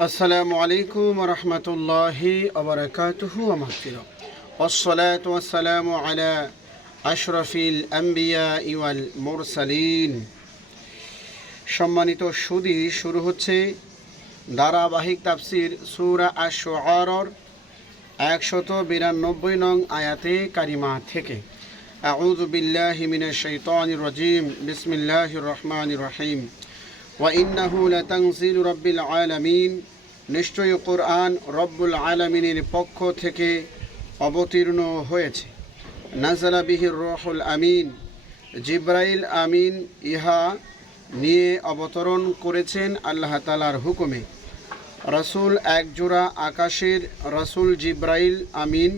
السلام عليكم ورحمة الله وبركاته ومغفرة والصلاة والسلام على أشرف الأنبياء والمرسلين সম্মানিত সুধী শুরু হচ্ছে ধারাবাহিক তাফসীর সূরা আশ-শুআরার 192 নং আয়াতে কারিমা থেকে। আউযু বিল্লাহি মিনাশ শাইতানির রাজীম। বিসমিল্লাহির রহমানির রহিম। ওয়া ইন্নাহু লাতানজিলু রাব্বিল আলামিন, নিশ্চয়ই কোরআন রব্বুল আলামিনের পক্ষ থেকে অবতীর্ণ হয়েছে। নাযালা বিহির রূহুল আমিন, জিবরাইল আমিন ইহা নিয়ে অবতরণ করেছেন আল্লাহ তাআলার হুকুমে। রাসূল একজোড়া আকাশের রাসূল জিবরাইল আমিন,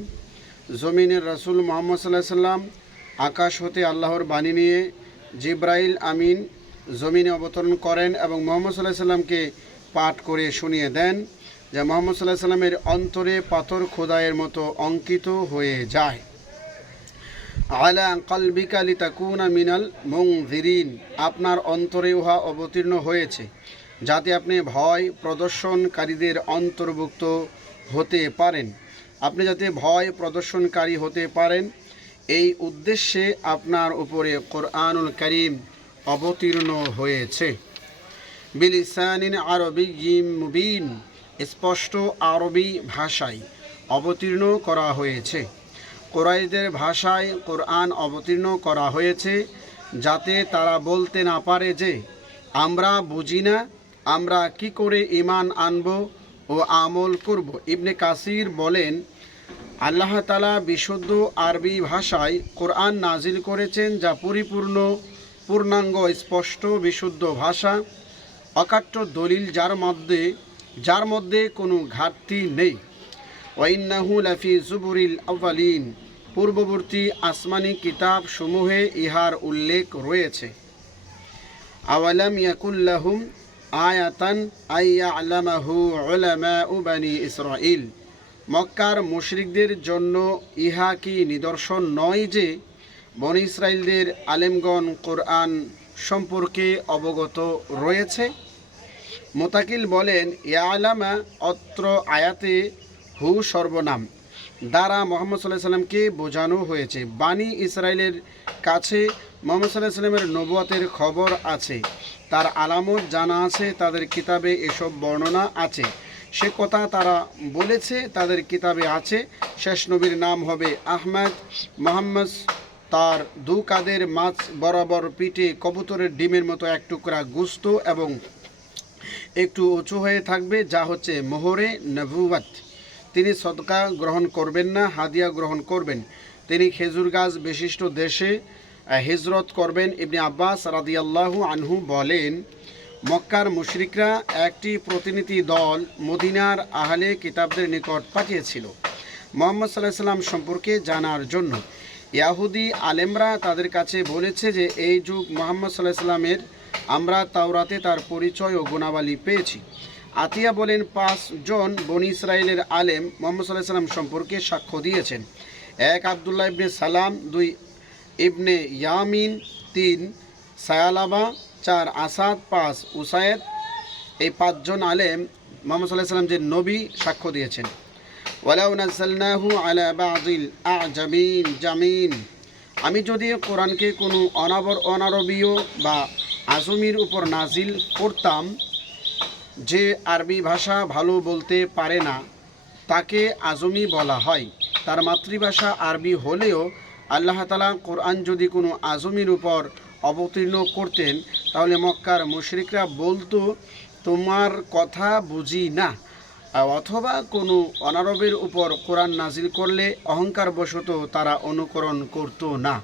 জমিনের রাসূল মুহাম্মদ সাল্লাল্লাহু আলাইহি সাল্লাম। আকাশ হতে আল্লাহর বাণী নিয়ে জিবরাইল আমিন জমিনে অবতরণ করেন এবং মুহাম্মদ সাল্লাল্লাহু আলাইহি সাল্লামকে পাঠ করে শুনিয়ে দেন যে মুহাম্মদ সাল্লাল্লাহু আলাইহি সাল্লামের অন্তরে পাথর খোদাইয়ের মতো অঙ্কিত হয়ে যায়। আলা কলবিকা লিতাকুনা মিনাল মুনযিরিন, আপনার অন্তরে উহা অবতীর্ণ হয়েছে যাতে আপনি ভয় প্রদর্শনকারীদের অন্তর্ভুক্ত হতে পারেন। আপনি যাতে ভয় প্রদর্শনকারী হতে পারেন, এই উদ্দেশ্যে আপনার উপরে কোরআনুল কারীম অবতীর্ণ হয়েছে। বিলিসানিন আরবিয়্যিম মুবিন, স্পষ্ট আরবি ভাষায় অবতীর্ণ করা হয়েছে। কুরাইশদের ভাষায় কোরআন অবতীর্ণ করা হয়েছে যাতে তারা বলতে না পারে যে আমরা বুঝি না, আমরা কি করে ঈমান আনব ও আমল করব। ইবনে কাসির বলেন, আল্লাহ তাআলা বিশুদ্ধ আরবি ভাষায় কোরআন নাজিল করেছেন যা পূর্ণাঙ্গ স্পষ্ট বিশুদ্ধ ভাষা, অকাট্য দলিল যার মধ্যে কোনো ঘাটতি নেই। ওয়াইন্নাহু লাফি জুবুরিল আউয়ালিন, পূর্ববর্তী আসমানি কিতাব সমূহে ইহার উল্লেখ রয়েছে। আওয়ালাম ইয়াকুল্লাহুম আয়াতান আইয়ালামাহু উলামাউ বানি ইসরাঈল, মক্কার মুশরিকদের জন্য ইহা কি নিদর্শন নয় যে বনি ইসরাঈলদের আলেমগণ কোরআন সম্পর্কে অবগত রয়েছে। মুতাকিল বলেন, ইয়ালামা অত্র আয়াতে হু সর্বনাম দ্বারা মুহাম্মদ সাল্লাল্লাহু আলাইহি সাল্লামকে বোঝানো হয়েছে। বানি ইসরায়েলের কাছে মুহাম্মদ সাল্লাল্লাহু আলাইহি সাল্লামের নবুয়তের খবর আছে, তার আলামত জানা আছে, তাদের কিতাবে এসব বর্ণনা আছে। সে কথা তারা বলেছে, তাদের কিতাবে আছে। শেষ নবীর নাম হবে আহমদ। মুহাম্মদ তার দু কাঁধের মাছ বরাবর পিঠে কবুতরের ডিমের মতো এক টুকরা গোশত এবং একটু উঁচু হয়ে থাকবে, যা হচ্ছে মোহরে নবুয়ত। তিনি সদকা গ্রহণ করবেন না, হাদিয়া গ্রহণ করবেন। তিনি খেজুর গাছ বিশিষ্ট দেশে হিজরত করবেন। ইবনে আব্বাস রাদিয়াল্লাহু আনহু বলেন, মক্কার মুশরিকরা একটি প্রতিনিধি দল মদিনার আহলে কিতাবদের নিকট পাঠিয়েছিল মুহাম্মদ সাল্লাল্লাহু আলাইহি সাল্লাম সম্পর্কে জানার জন্য। ইয়াহুদি আলেমরা তাদের কাছে বলেছে যে এই যুগ মুহাম্মদ সাল্লাল্লাহু আলাইহি সাল্লামের আমরা তাওরাতে তার পরিচয় ও গুণাবলী পেয়েছি। আতিয়া বলেন, 5 জন বনি ইসরায়েলের আলেম মুহাম্মদ সাল্লাল্লাহু আলাইহি সাল্লাম সম্পর্কে সাক্ষ্য দিয়েছেন। 1 আব্দুল্লাহ ইবনে সালাম, 2 ইবনে ইয়ামিন, 3 সায়ালাবা, 4 আসাদ, 5 উসায়েদ। এই 5 জন আলেম মুহাম্মদ সাল্লাল্লাহু আলাইহি সাল্লাম যে নবী সাক্ষ্য দিয়েছেন। ওয়ালাউ নাযালনাহু আলা বাযিল আ'জামিন জামিন, আমি যদি কোরআনকে কোনো অনারবীয় বা আজমির উপর নাজিল করতাম যে আরবি ভাষা ভালো বলতে পারে না, তাকে আজমি বলা হয়। তার মাতৃভাষা আরবি হলেও আল্লাহ তাআলা কোরআন যদি কোনো আজমির উপর অবতীর্ণ করতেন, তাহলে মক্কার মুশরিকরা বলতো তোমার কথা বুঝি না, অথবা কোনো অনারবের উপর কোরআন নাজিল করলে অহংকারবশত তারা অনুকরণ করত না।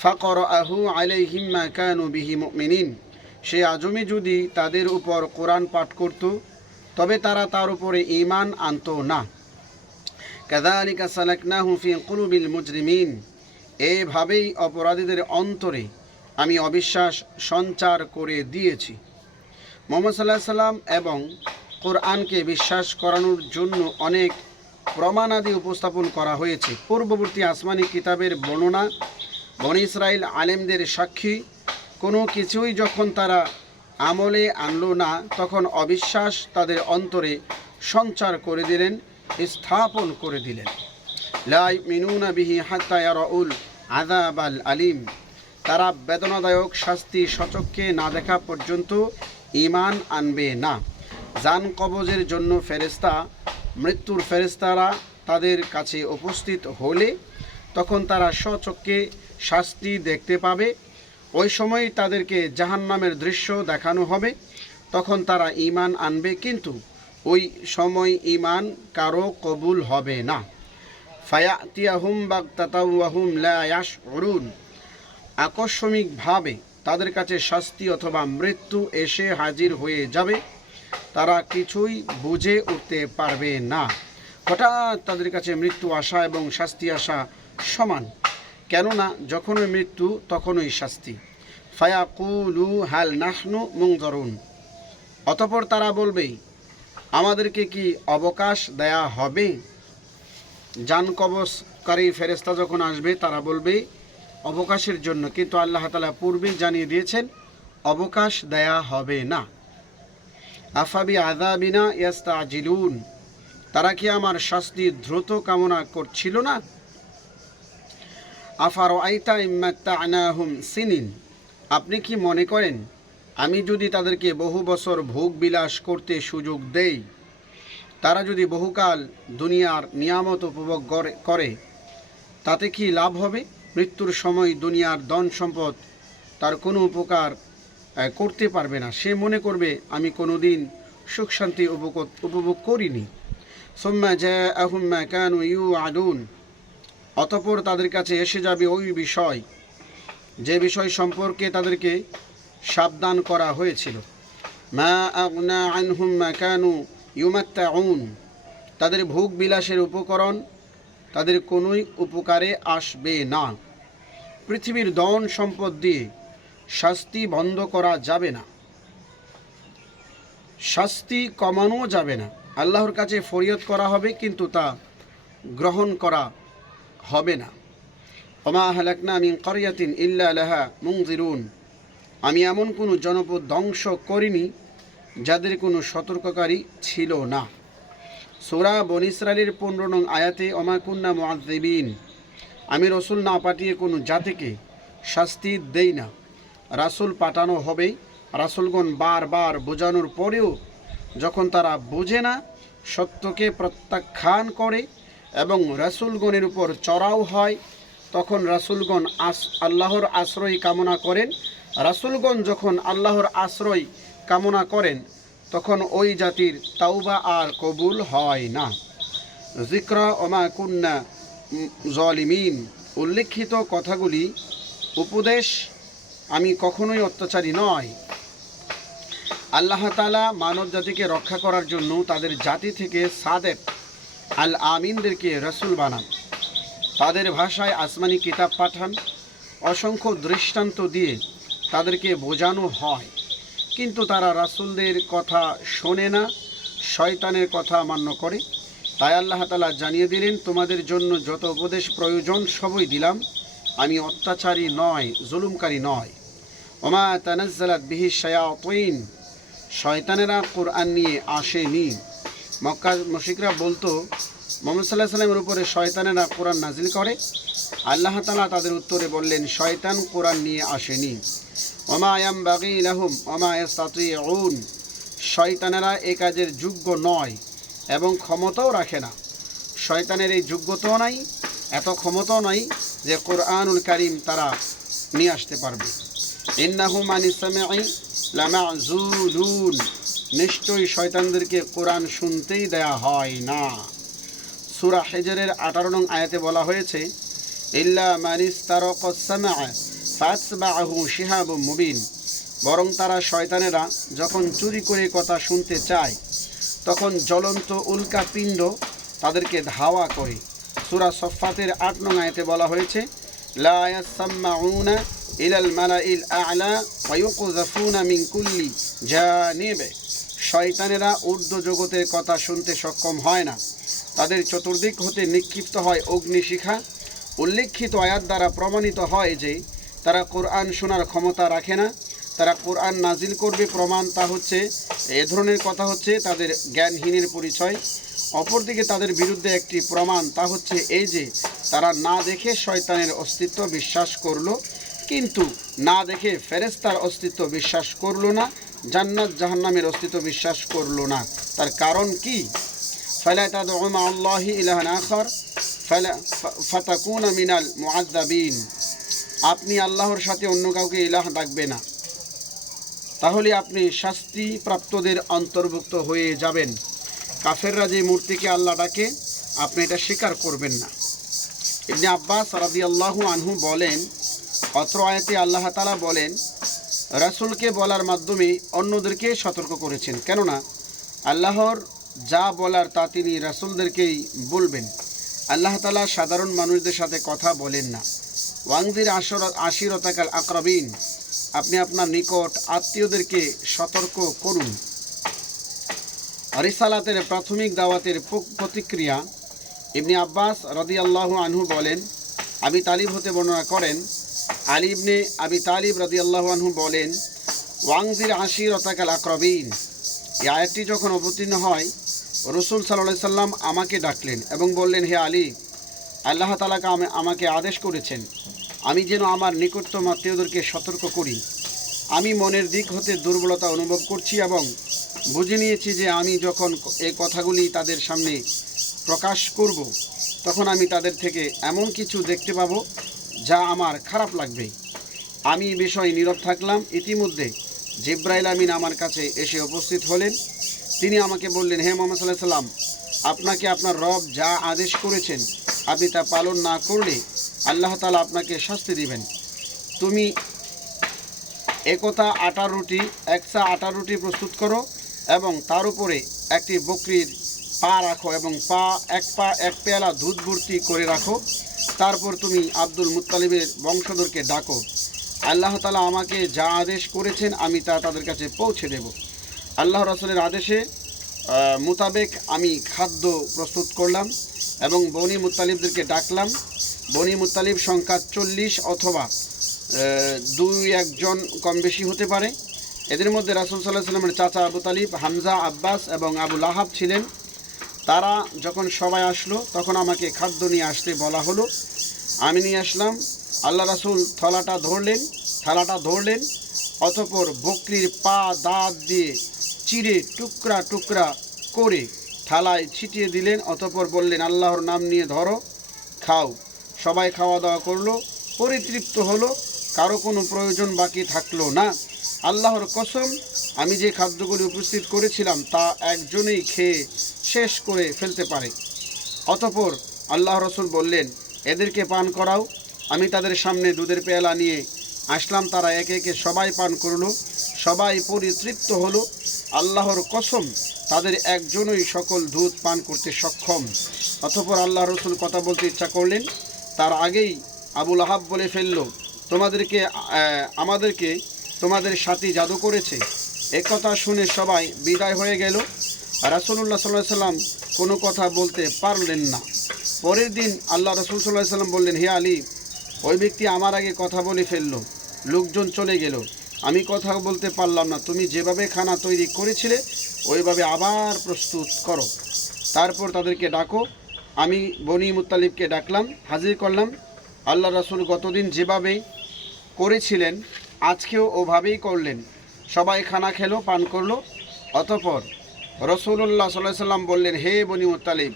ফাকরাহু আলাইহিম মা কানু বিহি মুমিনিন, সে আজমি যদি তাদের উপর কোরআন পাঠ করত তবে তারা তার উপরে ঈমান আনত না। কাযালিকা সালাকনাহু ফি কুলুবিল মুজরিমিন, এভাবেই অপরাধীদের অন্তরে আমি অবিশ্বাস সঞ্চার করে দিয়েছি। মুহাম্মদ সাল্লাল্লাহু আলাইহি সাল্লাম এবং কোরআনকে বিশ্বাস করানোর জন্য অনেক প্রমাণাদি উপস্থাপন করা হয়েছে। পূর্ববর্তী আসমানি কিতাবের বর্ণনা, বনি ইসরাইল আলেমদের সাক্ষী, কোনো কিছুই যখন তারা আমলে আনলো না, তখন অবিশ্বাস তাদের অন্তরে সঞ্চার করে দিলেন, স্থাপন করে দিলেন। লা ইউমিনুনা বিহি হাত্তা ইয়ারাউল আযাবাল আলিম, তারা বেদনাদায়ক শাস্তি সচক্ষে না দেখা পর্যন্ত ঈমান আনবে না। জান কবজের জন্য ফেরেশতা, মৃত্যুর ফেরেশতারা তাদের কাছে উপস্থিত হলে তখন তারা স্বচক্ষে শাস্তি দেখতে পাবে। ওই সময় তাদেরকে জাহান্নামের দৃশ্য দেখানো হবে, তখন তারা ঈমান আনবে, কিন্তু ওই সময় ঈমান কারো কবুল হবে না। ফায়াতিয়াহুম বাগতাতাও ওয়া হুম লা ইয়াশউরুন, আকস্মিকভাবে তাদের কাছে শাস্তি অথবা মৃত্যু এসে হাজির হয়ে যাবে, তারা কিছুই বুঝে উঠতে পারবে না। হঠাৎ তাদের কাছে মৃত্যু আসা এবং শাস্তি আসা সমান, কেননা যখনই মৃত্যু তখনই শাস্তি। ফায়াকুলু হাল নাহনু মুনজারুন, অতঃপর তারা বলবে, আমাদেরকে কি অবকাশ দেয়া হবে? জান কবজকারী ফেরেশতা যখন আসবে তারা বলবে অবকাশের জন্য, কিন্তু আল্লাহ তাআলা পূর্বেই জানিয়ে দিয়েছেন অবকাশ দেয়া হবে না। আফাবি আযাবিনা ইয়াস্তাজিলুন, তারা কি আমার শাস্তি দ্রুত কামনা করছিল না? আফারাআইতা ইম্মাত্তা'নাহুম সিনিন, আপনি কি মনে করেন আমি যদি তাদেরকে বহু বছর ভোগ বিলাস করতে সুযোগ দেই, তারা যদি বহুকাল দুনিয়ার নিয়ামত উপভোগ করে, তাতে কি লাভ হবে? মৃত্যুর সময় দুনিয়ার ধন সম্পদ তার কোনো উপকার করতে পারবে না। সে মনে করবে আমি কোনোদিন সুখ শান্তি উপভোগ করিনি। সুম্মা জাআহুম মা কানু ইউআদুন, অতঃপর তাদের কাছে এসে যাবে ওই বিষয়, যে বিষয় সম্পর্কে তাদেরকে সাবধান করা হয়েছিল। মা আগনা আনহুম মা কানু ইউমাত্তাউন, তাদের ভোগ বিলাসের উপকরণ তাদের কোনোই উপকারে আসবে না। পৃথিবীর ধন সম্পদ দিয়ে শাস্তি বন্ধ করা যাবে না, শাস্তি কমানো যাবে না। আল্লাহর কাছে ফরিয়াদ করা হবে, কিন্তু তা গ্রহণ করা হবে না। ওমা হালাকনা মিন ক্বরিয়াতিন ইল্লা লাহা মুনজিরুন, আমি এমন কোনো জনপদ ধ্বংস করিনি যাদের কোনো সতর্ককারী ছিল না। সূরা বনী ইসরাঈলের 15 নং আয়াতে ওমা কুন্না মুআযযিবিন, আমি রসুল না পাঠিয়ে কোনো জাতিকে শাস্তি দেই না। রাসূল পাঠানো হবে, রাসূলগণ বারবার বোঝানোর পরেও যখন তারা বোঝে না, সত্যকে প্রত্যাখ্যান করে এবং রাসূলগণের উপর চড়াও হয়, তখন রাসূলগণ আল্লাহর আশ্রয় কামনা করেন। রাসূলগণ যখন আল্লাহর আশ্রয় কামনা করেন, তখন ওই জাতির তাওবা আর কবুল হয় না। যিকরা ওমা কুন্না জালিমিন, উল্লেখিত কথাগুলি উপদেশ, আমি কখনোই অত্যাচারী নয়। আল্লাহ তাআলা মানব জাতিকে রক্ষা করার জন্য তাদের জাতি থেকে সাদেক আল আমিনদেরকে রাসূল বানান, তাদের ভাষায় আসমানি কিতাব পাঠান, অসংখ্য দৃষ্টান্ত দিয়ে তাদেরকে বোঝানো হয়, কিন্তু তারা রাসূলদের কথা শোনে না, শয়তানের কথা মান্য করে। তাই আল্লাহ তাআলা জানিয়ে দিলেন, তোমাদের জন্য যত উপদেশ প্রয়োজন সবই দিলাম, আমি অত্যাচারী নয়, জুলুমকারী নয়। ওমা তানাজ্জালাত বিহি শায়াতিন, শয়তানেরা কোরআন নিয়ে আসেনি। মক্কার মুশরিকরা বলতো মুহাম্মদ সাল্লাল্লাহু আলাইহি ওয়াসাল্লামের উপরে শয়তানেরা কোরআন নাজিল করে। আল্লাহ তাআলা তাদের উত্তরে বললেন, শয়তান কোরআন নিয়ে আসেনি। ওমা ইয়ামবাগি লাহুম ওমা ইস্তাতিউন, শয়তানেরা এই কাজের যোগ্য নয় এবং ক্ষমতাও রাখে না। শয়তানের এই যোগ্যতাও নাই, এত ক্ষমতাও নাই যে কোরআনুল কারীম তারা নিয়ে আসতে পারবে। ইন্নাহুম আনিস সামিঈ লামাযুলুন, নিশ্চয়ই শয়তানদেরকে কোরআন শুনতেই দেয়া হয় না। সূরা হিজরের 18 নং আয়াতে বলা হয়েছে, ইল্লা মানিস তারাকাস সামআ ফাতবাহু শিহাবুম মুবিন, বরং তারা শয়তানেরা যখন চুরি করে কথা শুনতে চায়, তখন জ্বলন্ত উল্কা পিণ্ড তাদেরকে ধাওয়া করে। সূরা সফফাতের 8 নং আয়াতে বলা হয়েছে, লা ইয়াসমাউনা ইলাল মালাইল আ'লা ওয়া ইউকযাফুনা মিন কুল্লি জানিব, শয়তানেরা ঊর্ধ্ব জগতের কথা শুনতে সক্ষম হয় না, তাদের চতুর্দিক হতে নিক্ষিপ্ত হয় অগ্নিশিখা। উল্লেখিত আয়াত দ্বারা প্রমাণিত হয় যে তারা কোরআন শোনার ক্ষমতা রাখে না, তারা কোরআন নাজিল করবে প্রমাণ তা হচ্ছে এ ধরনের কথা হচ্ছে তাদের জ্ঞানহীনের পরিচয়। অপরদিকে তাদের বিরুদ্ধে একটি প্রমাণ তা হচ্ছে এই যে তারা না দেখে শয়তানের অস্তিত্ব বিশ্বাস করলো, কিন্তু না দেখে ফেরেশতার অস্তিত্ব বিশ্বাস করলো না, জান্নাত জাহান্নামের অস্তিত্ব বিশ্বাস করলো না। তার কারণ কি? ফালা তাদউ মা আল্লাহি ইলাহান আখার ফাতাকুনা মিনাল মুআযযাবিন। আপনি আল্লাহর সাথে অন্য কাউকে ইলাহ ডাকবে না, তাহলে আপনি শাস্তিপ্রাপ্তদের অন্তর্ভুক্ত হয়ে যাবেন। কাফেররা যে মূর্তিকে আল্লাহ ডাকে আপনি এটা স্বীকার করবেন না। ইবনে আব্বাস রাদিয়াল্লাহু আনহু বলেন, অত্র আয়াতে আল্লাহ তাআলা বলেন রাসূলকে বলার মাধ্যমে অন্যদেরকে সতর্ক করেছেন, কেননা আল্লাহর যা বলার তা তিনি রাসূলদেরকেই বলবেন। আল্লাহ তাআলা সাধারণ মানুষদের সাথে কথা বলেন না। ওয়াংজির আশিরতাকাল আকরাবিন, আপনি আপনার নিকট আত্মীয়দেরকে সতর্ক করুন। রিসালাতের প্রাথমিক দাওয়াতের প্রতিক্রিয়া। ইবনে আব্বাস রাদিয়াল্লাহু আনহু বলেন, আবি তালিব হতে বর্ণনা করেন, আলী ইবনে আবি তালিব রাদিয়াল্লাহু আনহু বলেন, ওয়াংজির আশিরতাকাল আকরাবিন। এই আয়াতটি যখন অবতীর্ণ হয় রাসূল সাল্লাল্লাহু আলাইহি সাল্লাম আমাকে ডাকলেন এবং বললেন, হে আলী, আল্লাহ তাআলা আমাকে আদেশ করেছেন আমি যেন আমার নিকটতম আত্মীয়দেরকে সতর্ক করি। আমি মনের দিক হতে দুর্বলতা অনুভব করছি এবং বুঝে নিয়েছি যে আমি যখন এই কথাগুলি তাদের সামনে প্রকাশ করব তখন আমি তাদের থেকে এমন কিছু দেখতে পাব যা আমার খারাপ লাগবে। আমি এই বিষয়ে নীরব থাকলাম। ইতিমধ্যে জিবরাইল আমিন আমার কাছে এসে উপস্থিত হলেন। তিনি আমাকে বললেন, হে মুহাম্মদ সাল্লাল্লাহু আলাইহি সাল্লাম, আপনাকে আপনার রব যা আদেশ করেছেন আপনি তা পালন না করলে আল্লাহ তাআলা আপনাকে শাস্তি দিবেন। তুমি একতা আটার রুটি প্রস্তুত করো এবং তার উপরে একটি বকরির পা রাখো এবং এক পেয়ালা দুধ ভর্তি করে রাখো। তারপর তুমি আব্দুল মুত্তালিবের বংশধরকে ডাকো। আল্লাহ তাআলা আমাকে যা আদেশ করেছেন আমি তা তাদের কাছে পৌঁছে দেব। আল্লাহ রাসূলের আদেশে মোতাবেক আমি খাদ্য প্রস্তুত করলাম এবং বনি মুত্তালিবদেরকে ডাকলাম। বনি মুত্তালিব সংখ্যা 40 অথবা 2-1 জন কম বেশি হতে পারে। এদের মধ্যে রাসূল সাল্লাল্লাহু আলাইহি ওয়াসাল্লামের চাচা আবু তালিব, হামজা, আব্বাস এবং আবু লাহাব ছিলেন। তারা যখন সবাই আসলো তখন আমাকে খাদ্য নিয়ে আসতে বলা হলো। আমি নিয়ে আসলাম। আল্লাহ রাসূল থালাটা ধরলেন, অতঃপর বকরির পা দাঁত দিয়ে চিড়ে টুকরা টুকরা করে থালায় ছিটিয়ে দিলেন। অতঃপর বললেন, আল্লাহর নাম নিয়ে ধরো, খাও। সবাই খাওয়া দাওয়া করলো, পরিতৃপ্ত হলো, কারো কোনো প্রয়োজন বাকি থাকলো না। আল্লাহর কসম, আমি যে খাদ্যগুলি উপস্থিত করেছিলাম তা একজনেই খেয়ে শেষ করে ফেলতে পারে। অতঃপর আল্লাহ রাসূল বললেন, এদেরকে পান করাও। আমি তাদের সামনে দুধের পেয়ালা নিয়ে আসলাম। তারা একে একে সবাই পান করলো, সবাই পরিতৃপ্ত হলো। আল্লাহর কসম, তাদের একজনই সকল দুধ পান করতে সক্ষম। অতঃপর আল্লাহ রাসূল কথা বলতে ইচ্ছা করলেন, তার আগেই আবু লাহাব বলে ফেলল, আমাদেরকে তোমাদের সাথী জাদু করেছে। একথা শুনে সবাই বিদায় হয়ে গেল। রাসূলুল্লাহ সাল্লাল্লাহু আলাইহি সাল্লাম কোনো কথা বলতে পারলেন না। পরের দিন আল্লাহ রাসূল সাল্লাল্লাহু আলাইহি সাল্লাম বললেন, হে আলী, ওই ব্যক্তি আমার আগে কথা বলে ফেলল, লোকজন চলে গেল, আমি কথা বলতে পারলাম না। তুমি যেভাবে খানা তৈরি করেছিলে ওইভাবে আবার প্রস্তুত করো, তারপর তাদেরকে ডাকো। আমি বনি মুত্তালিবকে ডাকলাম, হাজির করলাম। আল্লাহ রাসূল গতদিন যেভাবে করেছিলেন আজকেও ওভাবেই করলেন। সবাই খানা খেলো, পান করলো। অতঃপর রাসূলুল্লাহ সাল্লাল্লাহু আলাইহি সাল্লাম বললেন, হে বনি মুত্তালিব,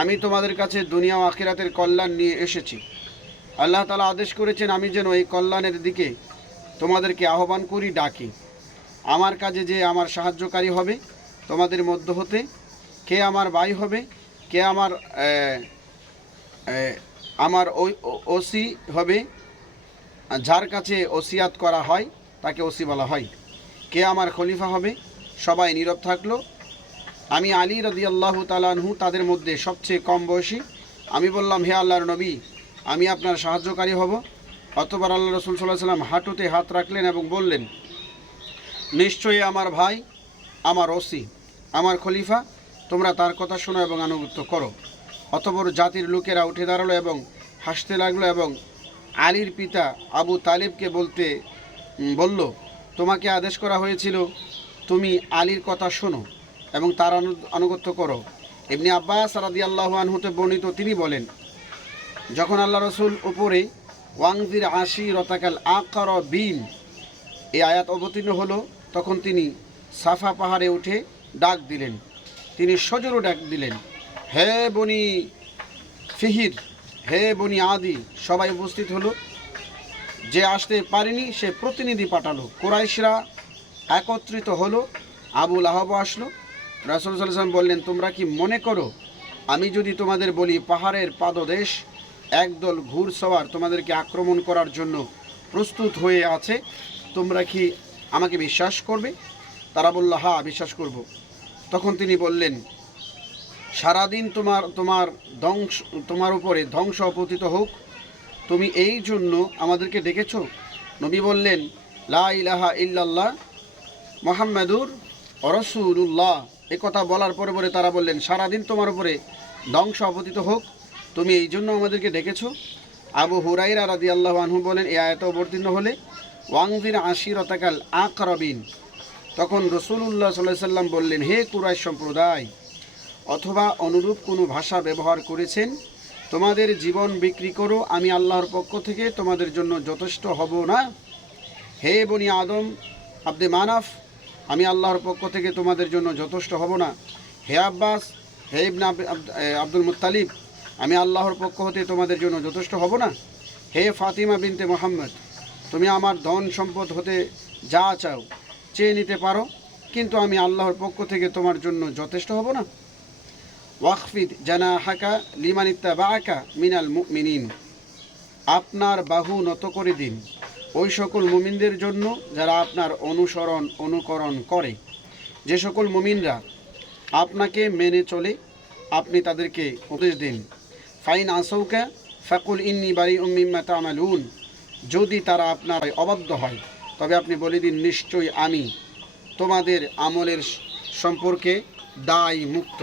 আমি তোমাদের কাছে দুনিয়া ও আখিরাতের কল্যাণ নিয়ে এসেছি। আল্লাহ তাআলা আদেশ করেছেন আমি যেন এই কল্যাণের দিকে তোমাদেরকে আহ্বান করি, ডাকি। আমার কাজে যে আমার সাহায্যকারী হবে তোমাদের মধ্য হতে, কে আমার ভাই হবে, কে আমার ওসি হবে, যার কাছে ওসিয়াত করা হয় তাকে ওসি বলা হয়, কে আমার খলিফা হবে। সবাই নীরব থাকলো। আমি আলী রাদিয়াল্লাহু তাআলা আনহু তাদের মধ্যে সবচেয়ে কম বয়সী। আমি বললাম, হে আল্লাহর নবী, আমি আপনার সাহায্যকারী হব। অতঃপর আল্লাহ রাসূল সাল্লাল্লাহু আলাইহি ওয়াসাল্লাম হাঁটুতে হাত রাখলেন এবং বললেন, নিশ্চয়ই আমার ভাই, আমার ওসি, আমার খলিফা, তোমরা তার কথা শোনো এবং আনুগত্য করো। অতঃপর জাতির লোকেরা উঠে দাঁড়ালো এবং হাসতে লাগলো এবং আলীর পিতা আবু তালিবকে বলল, তোমাকে আদেশ করা হয়েছিল তুমি আলীর কথা শোনো এবং তার আনুগত্য করো। ইবনে আব্বাস রাদিয়াল্লাহু আনহুতে বর্ণিত, তিনি বলেন, যখন আল্লাহ রসুল উপরে ওয়াংজির আশিরাতাকাল আকরাবিন এই আয়াত অবতীর্ণ হলো, তখন তিনি সাফা পাহাড়ে উঠে ডাক দিলেন। তিনি সজোরে ডাক দিলেন, হে বনি ফিহির, হে বনি আদি। সবাই উপস্থিত হলো। যে আসতে পারেনি সে প্রতিনিধি পাঠালো। কুরাইশরা একত্রিত হলো। আবুল আহাব আসলো। রাসূল সাল্লাল্লাহু আলাইহি ওয়াসাল্লাম বললেন, তোমরা কি মনে করো আমি যদি তোমাদের বলি পাহাড়ের পাদদেশ একদল ঘুড়সওয়ার তোমাদেরকে আক্রমণ করার জন্য প্রস্তুত হয়ে আছে, তোমরা কি আমাকে বিশ্বাস করবে? তারা বলল, হ্যাঁ, বিশ্বাস করব। তখন তিনি বললেন, সারাদিন তোমার উপরে ধ্বংস অপতিত হোক, তুমি এই জন্য আমাদেরকে ডেকেছ? নবী বললেন, লা ইলাহা ইল্লাল্লাহ মুহাম্মাদুর রাসূলুল্লাহ। এ কথা বলার পরে পরে তারা বললেন, সারাদিন তোমার উপরে ধ্বংস অপতিত হোক, তুমি এই জন্য আমাদেরকে ডেকেছ? আবু হুরাইরা রাদিয়াল্লাহু আনহু বলেন, এই আয়াত অবতীর্ণ হলে ওয়াংজির আশিরাতাকাল আকরাবিন, তখন রাসূলুল্লাহ সাল্লাল্লাহু আলাইহি সাল্লাম বললেন, হে কুরাইশ সম্প্রদায়, অথবা অনুরূপ কোনো ভাষা ব্যবহার করেছেন, তোমাদের জীবন বিক্রি করো, আমি আল্লাহর পক্ষ থেকে তোমাদের জন্য যথেষ্ট হব না? হে বনি আদম আব্দে মানাফ, আমি আল্লাহর পক্ষ থেকে তোমাদের জন্য যথেষ্ট হব না? হে আব্বাস, হে ইবনে আব্দুল মুত্তালিব, আমি আল্লাহর পক্ষ হতে তোমাদের জন্য যথেষ্ট হব না? হে ফাতিমা বিনতে মুহাম্মদ, তুমি আমার ধন সম্পদ হতে যা চাও চেয়ে নিতে পারো, কিন্তু আমি আল্লাহর পক্ষ থেকে তোমার জন্য যথেষ্ট হব না? ওয়াকফিদ জানাহাকা লিমান ইত্তাবাআকা মিনাল মুমিনিন, আপনার বাহু নত করে দিন ওই সকল মুমিনদের জন্য যারা আপনার অনুকরণ করে। যে সকল মুমিনরা আপনাকে মেনে চলে, আপনি তাদেরকে উপদেশ দিন। ফাইন আসৌকা ফাকুল ইন্নী বারিউম মিম্মা তা'মালুন, যদি তারা আপনার অবাধ্য হয় তবে আপনি বলে দিন, নিশ্চয়ই আমি তোমাদের আমলের সম্পর্কে দায় মুক্ত।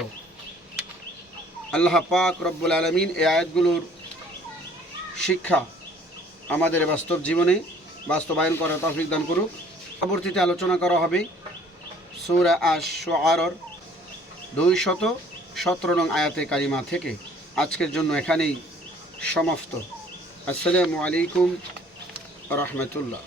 আল্লাহ পাক রব্বুল আলামিন এই আয়াতগুলোর শিক্ষা আমাদের বাস্তব জীবনে বাস্তবায়ন করার তৌফিক দান করুক। পরবর্তীতে আলোচনা করা হবে সূরা আশ-শুআরার 217 নং আয়াতে কারিমা থেকে। আজকের জন্য এখানেই সমাপ্ত। আসসালামু আলাইকুম ওয়া রাহমাতুল্লাহ।